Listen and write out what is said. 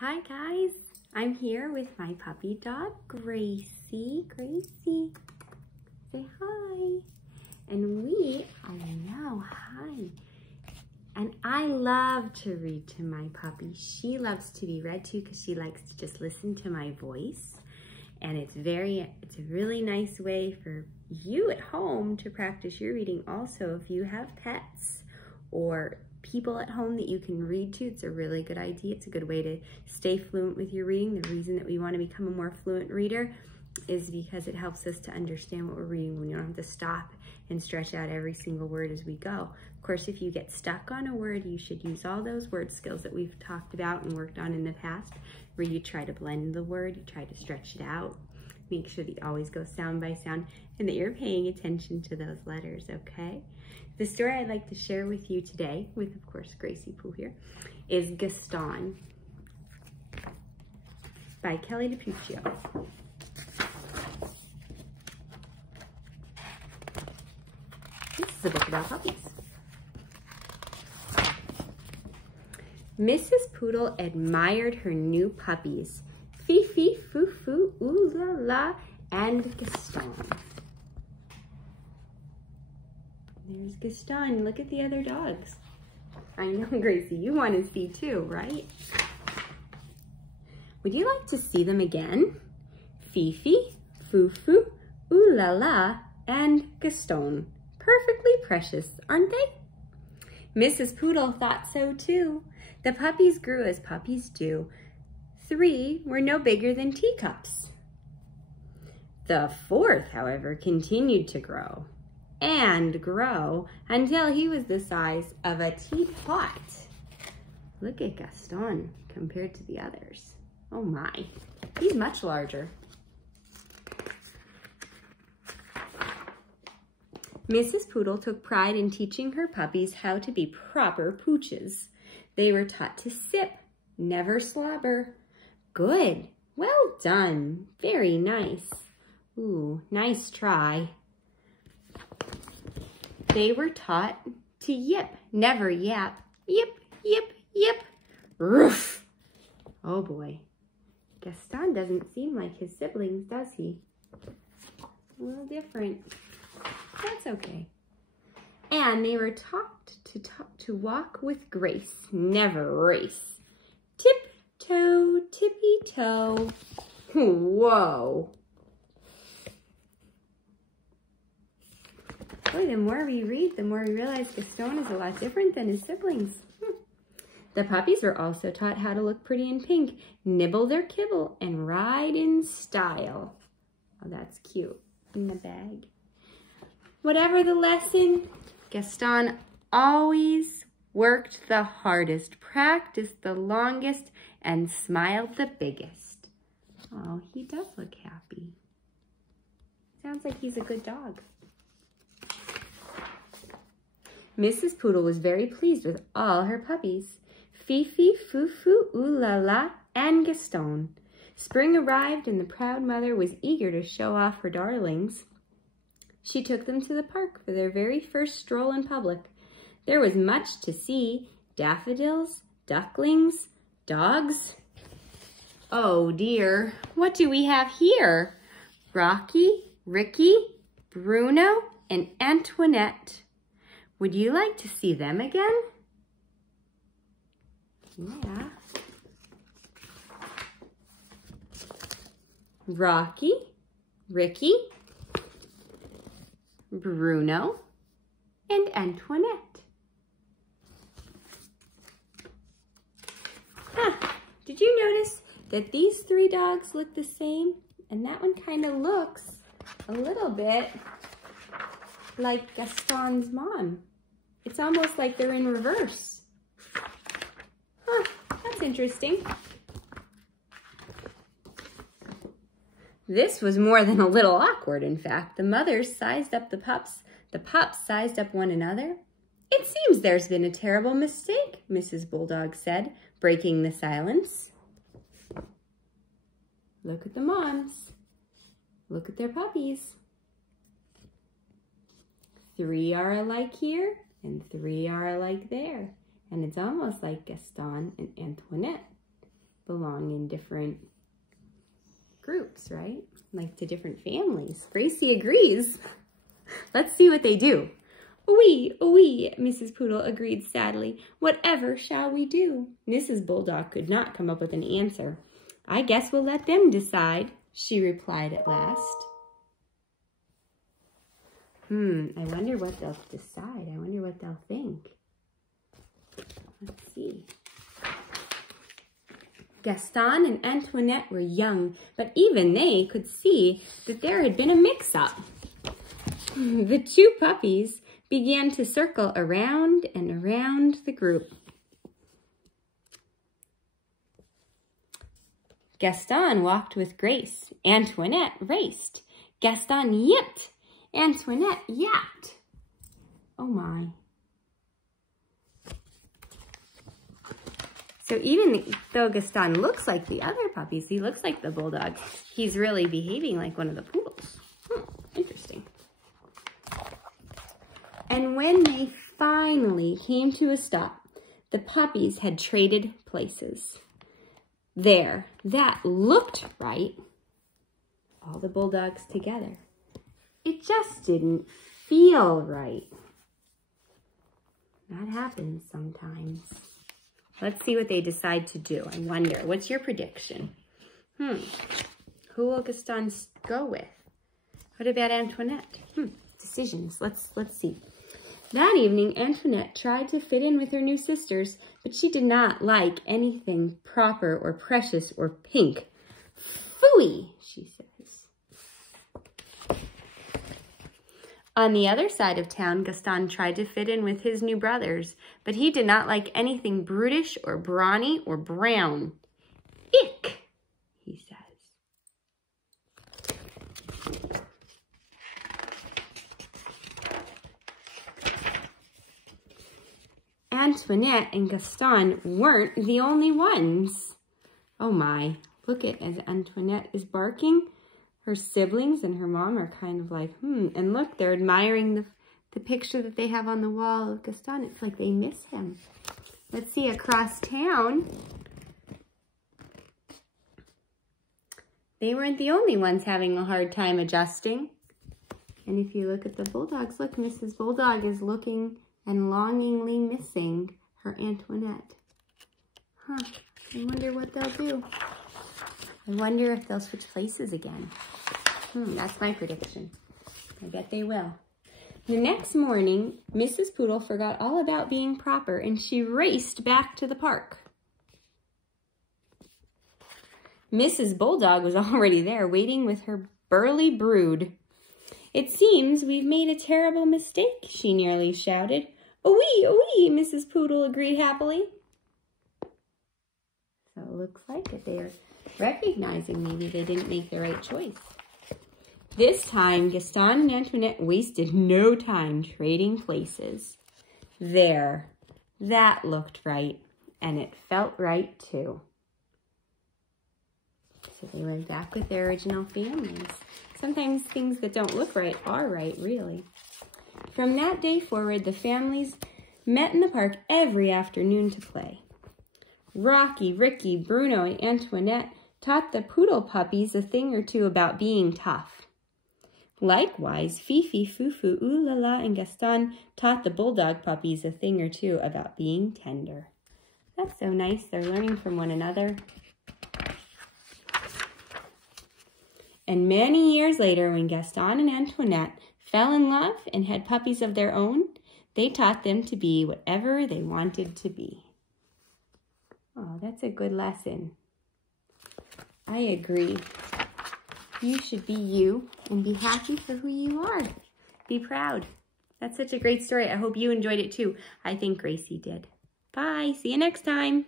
Hi guys, I'm here with my puppy dog, Gracie. Gracie, say hi. And we are now, hi. And I love to read to my puppy. She loves to be read to because she likes to just listen to my voice. And it's a really nice way for you at home to practice your reading. Also, if you have pets or people at home that you can read to, it's a really good idea. It's a good way to stay fluent with your reading. The reason that we want to become a more fluent reader is because it helps us to understand what we're reading when you don't have to stop and stretch out every single word as we go. Of course, if you get stuck on a word, you should use all those word skills that we've talked about and worked on in the past, where you try to blend the word, you try to stretch it out, make sure that you always go sound by sound, and that you're paying attention to those letters, okay? The story I'd like to share with you today, with of course Gracie Pooh here, is Gaston by Kelly DiPucchio. This is a book about puppies. Mrs. Poodle admired her new puppies, Fifi, Foo-Foo, Ooh La La, and Gaston. There's Gaston. Look at the other dogs. I know, Gracie, you want to see too, right? Would you like to see them again? Fifi, Foo-Foo, Ooh La La, and Gaston. Perfectly precious, aren't they? Mrs. Poodle thought so too. The puppies grew as puppies do. 3 were no bigger than teacups. The 4th, however, continued to grow and grow until he was the size of a teapot. Look at Gaston compared to the others. Oh my, he's much larger. Mrs. Poodle took pride in teaching her puppies how to be proper pooches. They were taught to sip, never slobber. Good, well done, very nice. Ooh, nice try. They were taught to yip, never yap. Yip, yip, yip. Roof. Oh boy. Gaston doesn't seem like his siblings, does he? A little different. That's okay. And they were taught to walk with grace, never race. Tip-toe, tippy-toe. Whoa. Boy, the more we read, the more we realize Gaston is a lot different than his siblings. The puppies were also taught how to look pretty in pink, nibble their kibble, and ride in style. Oh, that's cute. In the bag. Whatever the lesson, Gaston always worked the hardest, practiced the longest, and smiled the biggest. Oh, he does look happy. Sounds like he's a good dog. Mrs. Poodle was very pleased with all her puppies. Fifi, Foo-Foo, Ooh La La, and Gaston. Spring arrived and the proud mother was eager to show off her darlings. She took them to the park for their very first stroll in public. There was much to see. Daffodils, ducklings, dogs. Oh dear, what do we have here? Rocky, Ricky, Bruno, and Antoinette. Would you like to see them again? Yeah. Rocky, Ricky, Bruno, and Antoinette. Did you notice that these 3 dogs look the same? And that one kind of looks a little bit like Gaston's mom. It's almost like they're in reverse. Huh, that's interesting. This was more than a little awkward, in fact. The mothers sized up the pups sized up one another. It seems there's been a terrible mistake, Mrs. Bulldog said, breaking the silence. Look at the moms. Look at their puppies. 3 are alike here, and 3 are alike there. And it's almost like Gaston and Antoinette. belong in different groups, right? Like to different families. Gracie agrees. Let's see what they do. Oui, Mrs. Poodle agreed sadly. Whatever shall we do? Mrs. Bulldog could not come up with an answer. I guess we'll let them decide, she replied at last. I wonder what they'll decide. I wonder what they'll think. Let's see. Gaston and Antoinette were young, but even they could see that there had been a mix-up. The two puppies began to circle around and around the group. Gaston walked with Grace. Antoinette raced. Gaston yipped. Antoinette yapped. Oh my. So even though Gaston looks like the other puppies, he looks like the Bulldog, he's really behaving like one of the Poodles. Interesting. And when they finally came to a stop, the puppies had traded places. There, that looked right. All the Bulldogs together. It just didn't feel right. That happens sometimes. Let's see what they decide to do. I wonder, what's your prediction? Who will Gaston go with? What about Antoinette? Decisions. Let's see. That evening, Antoinette tried to fit in with her new sisters, but she did not like anything proper or precious or pink. Phooey, she says. On the other side of town, Gaston tried to fit in with his new brothers, but he did not like anything brutish or brawny or brown. Ick, he says. Antoinette and Gaston weren't the only ones. Oh my, look at as Antoinette is barking. Her siblings and her mom are kind of like, And look, they're admiring the picture that they have on the wall of Gaston. It's like they miss him. Let's see, across town, they weren't the only ones having a hard time adjusting. And if you look at the Bulldogs, look, Mrs. Bulldog is looking and longingly missing her Antoinette. I wonder what they'll do. I wonder if they'll switch places again. That's my prediction. I bet they will. The next morning, Mrs. Poodle forgot all about being proper and she raced back to the park. Mrs. Bulldog was already there waiting with her burly brood. It seems we've made a terrible mistake, she nearly shouted. Oh-wee, Mrs. Poodle agreed happily. So it looks like that they are recognizing maybe they didn't make the right choice. This time, Gaston and Antoinette wasted no time trading places. There, that looked right, and it felt right too. So they went back with their original families. Sometimes things that don't look right are right, really. From that day forward, the families met in the park every afternoon to play. Rocky, Ricky, Bruno, and Antoinette taught the Poodle puppies a thing or two about being tough. Likewise, Fifi, Fufu, Oolala, and Gaston taught the Bulldog puppies a thing or two about being tender. That's so nice. They're learning from one another. And many years later, when Gaston and Antoinette fell in love and had puppies of their own, they taught them to be whatever they wanted to be. Oh, that's a good lesson. I agree. You should be you and be happy for who you are. Be proud. That's such a great story. I hope you enjoyed it too. I think Gracie did. Bye. See you next time.